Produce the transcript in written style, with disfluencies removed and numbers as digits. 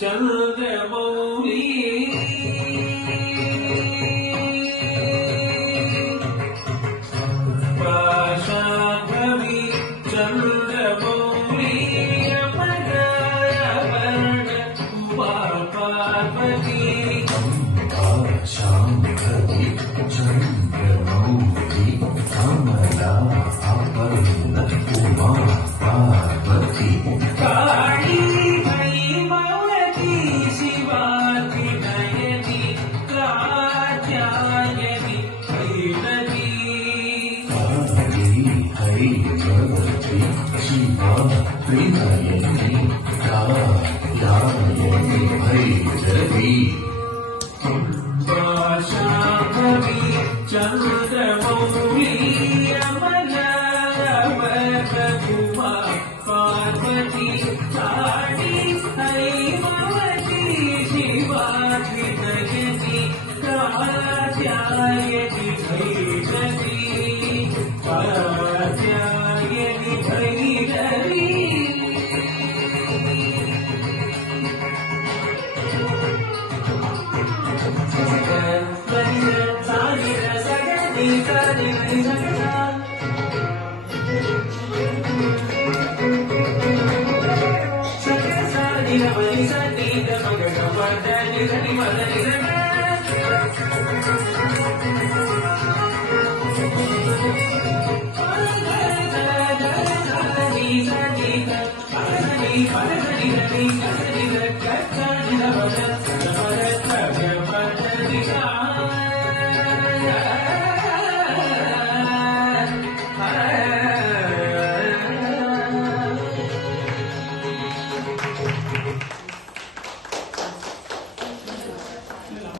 Chandramouli पाशाभवी Chandramouli अपरावर्ण Uma Parvati Shambhavi Chandramouli Kamala Aparna Uma Parvati Kali भैमवती Shivaji नयनी Katyayani Bhairavi Kali भैरवती Shiva Trinayani Katyayani Bhairavi Shambhavi Chandramouli अमलावरमा Parvati Kali Haimavati Shivaji नयनी Katyayani Bhairavi Katyayani Bhairavi Bye.